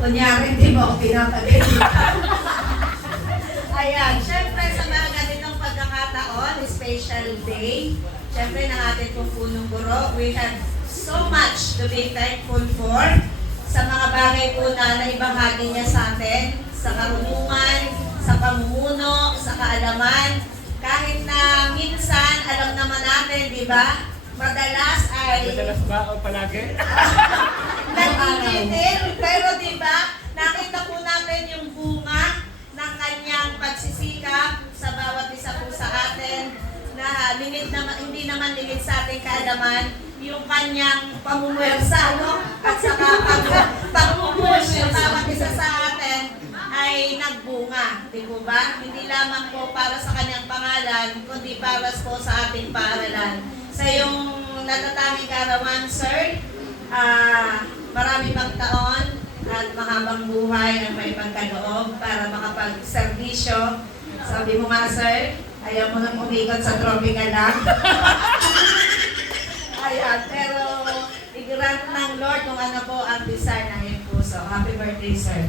Kunyari, hindi mo ako pinapagalitan. Ayan, syempre sa mga ganitong pagkakataon, special day, syempre ng ating punong guro, we have so much to be thankful for sa mga bagay po na naibahagi niya sa atin, sa karunungan, sa pamumuno, sa kaalaman, kahit na minsan, alam naman natin, di ba? Madalas ay Madalas ba o palagi? nagtititil, pero di ba, nakita po natin yung bunga ng kanyang pagsisikap sa bawat isa po sa atin na hindi naman limit sa ating kaalaman, yung kanyang pamumuwersa, no? At saka pag-push ng bawat isa sa atin ay nagbunga, di po ba? Hindi lamang po para sa kanyang pangalan, kundi para po sa ating paaralan. Sa yung natatanging karawan, sir, marami pang taon at mahabang buhay ang may pagkaloob para makapag-servisyo. Sabi mo nga, sir, ayaw mo nang umikot sa tropical lang. Ayan, pero i-grant ng Lord kung ano po ang desire ng iyong puso. Happy birthday, sir.